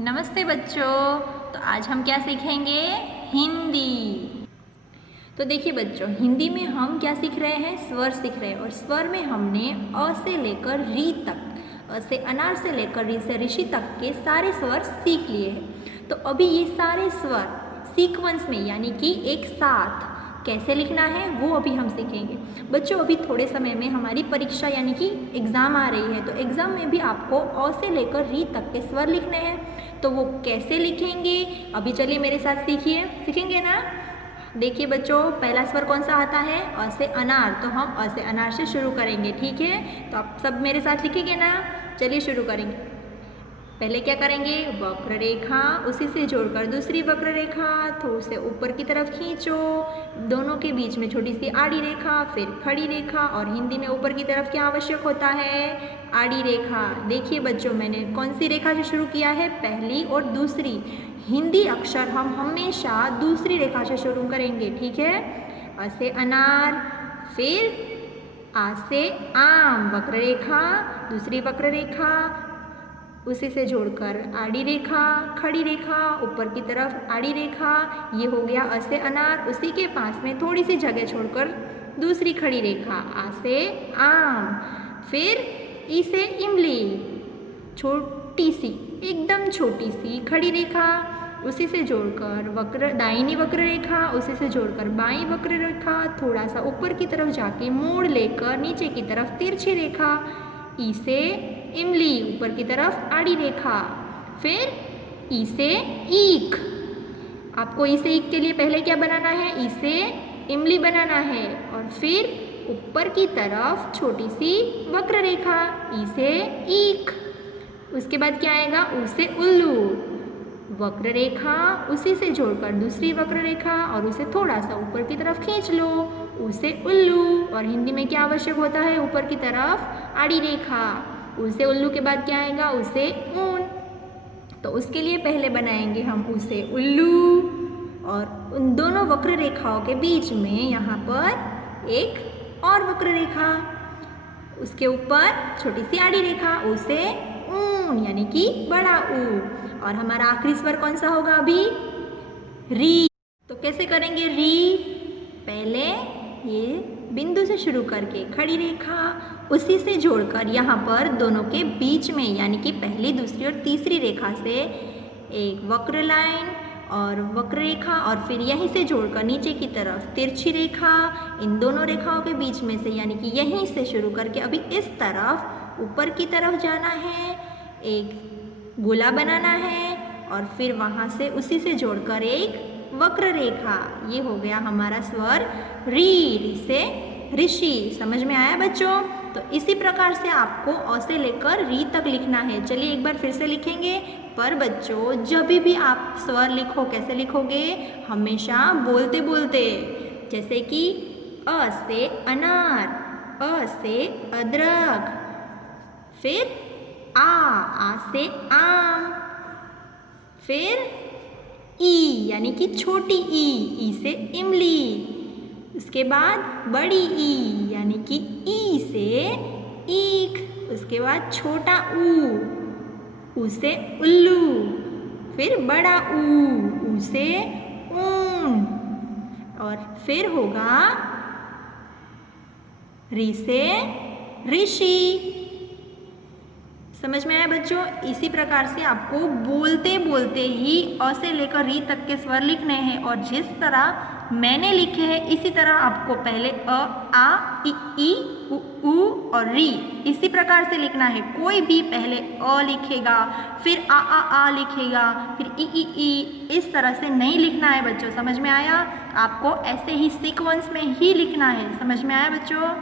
नमस्ते बच्चों। तो आज हम क्या सीखेंगे? हिंदी। तो देखिए बच्चों, हिंदी में हम क्या सीख रहे हैं? स्वर सीख रहे हैं। और स्वर में हमने अ से लेकर री तक, अ से अनार से लेकर री से ऋषि तक के सारे स्वर सीख लिए हैं। तो अभी ये सारे स्वर सीक्वेंस में यानी कि एक साथ कैसे लिखना है वो अभी हम सीखेंगे। बच्चों, अभी थोड़े समय में हमारी परीक्षा यानी कि एग्ज़ाम आ रही है, तो एग्ज़ाम में भी आपको अ से लेकर री तक के स्वर लिखने हैं। तो वो कैसे लिखेंगे? अभी चलिए मेरे साथ सीखेंगे ना। देखिए बच्चों, पहला स्वर कौन सा आता है? अ से अनार। तो हम अ से अनार से शुरू करेंगे, ठीक है? तो आप सब मेरे साथ लिखेंगे ना। चलिए शुरू करेंगे। पहले क्या करेंगे? वक्र रेखा, उसी से जोड़कर दूसरी वक्र रेखा, थोड़ा से ऊपर की तरफ खींचो, दोनों के बीच में छोटी सी आड़ी रेखा, फिर खड़ी रेखा। और हिंदी में ऊपर की तरफ क्या आवश्यक होता है? आड़ी रेखा। देखिए बच्चों, मैंने कौन सी रेखा से शुरू किया है? पहली और दूसरी। हिंदी अक्षर हम हमेशा दूसरी रेखा से शुरू करेंगे, ठीक है? अ से अनार, फिर आ से आम, वक्र रेखा, दूसरी वक्र रेखा, उसी से जोड़कर आड़ी रेखा, खड़ी रेखा, ऊपर की तरफ आड़ी रेखा। ये हो गया अ से अनार। उसी के पास में थोड़ी सी जगह छोड़कर दूसरी खड़ी रेखा, आ से आम। फिर ई से इमली, छोटी सी, एकदम छोटी सी खड़ी रेखा, उसी से जोड़कर वक्र, दाहिनी वक्र रेखा, उसी से जोड़कर बाईं वक्र रेखा, थोड़ा सा ऊपर की तरफ जाके मोड़ लेकर नीचे की तरफ तिरछी रेखा। ई से इमली, ऊपर की तरफ आड़ी रेखा। फिर ई से ईख। आपको ई से ईख के लिए पहले क्या बनाना है? ई से इमली बनाना है। और फिर ऊपर की तरफ छोटी सी वक्र रेखा, ई से ईख। उसके बाद क्या आएगा? उ से उल्लू, वक्र रेखा, उसी से जोड़कर दूसरी वक्र रेखा और उसे थोड़ा सा ऊपर की तरफ खींच लो, उ से उल्लू। और हिंदी में क्या आवश्यक होता है? ऊपर की तरफ आड़ी रेखा। उ से उल्लू के बाद क्या आएगा? उ से ऊन। तो उसके लिए पहले बनाएंगे हम उ से उल्लू, और उन दोनों वक्र रेखाओं के बीच में यहाँ पर एक और वक्र रेखा, उसके ऊपर छोटी सी आड़ी रेखा, उ से ऊन यानी कि बड़ा ऊ। और हमारा आखिरी स्वर कौन सा होगा अभी? री। तो कैसे करेंगे री? पहले ये बिंदु से शुरू करके खड़ी रेखा, उसी से जोड़कर यहाँ पर दोनों के बीच में यानी कि पहली, दूसरी और तीसरी रेखा से एक वक्र लाइन और वक्र रेखा, और फिर यहीं से जोड़कर नीचे की तरफ तिरछी रेखा। इन दोनों रेखाओं के बीच में से यानी कि यहीं से शुरू करके अभी इस तरफ ऊपर की तरफ जाना है, एक गोला बनाना है, और फिर वहाँ से उसी से जोड़कर एक वक्र रेखा। ये हो गया हमारा स्वर री। री से ऋषि। समझ में आया बच्चों? तो इसी प्रकार से आपको अ से लेकर री तक लिखना है। चलिए एक बार फिर से लिखेंगे। पर बच्चों, जब भी आप स्वर लिखो, कैसे लिखोगे? हमेशा बोलते बोलते। जैसे कि अ से अनार, अ से अदरक, फिर आ से आम, फिर ई यानी कि छोटी ई से इमली, उसके बाद बड़ी ई यानी कि ई से ईख, उसके बाद छोटा ऊ से उल्लू, फिर बड़ा ऊ से ऊन, और फिर होगा री से ऋषि। समझ में आया बच्चों? इसी प्रकार से आपको बोलते बोलते ही अ से लेकर री तक के स्वर लिखने हैं, और जिस तरह मैंने लिखे हैं इसी तरह आपको पहले अ, आ, ई, उ और री इसी प्रकार से लिखना है। कोई भी पहले अ लिखेगा, फिर आ लिखेगा, फिर ई, इस तरह से नहीं लिखना है बच्चों। समझ में आया? आपको ऐसे ही सीक्वेंस में ही लिखना है। समझ में आया बच्चों?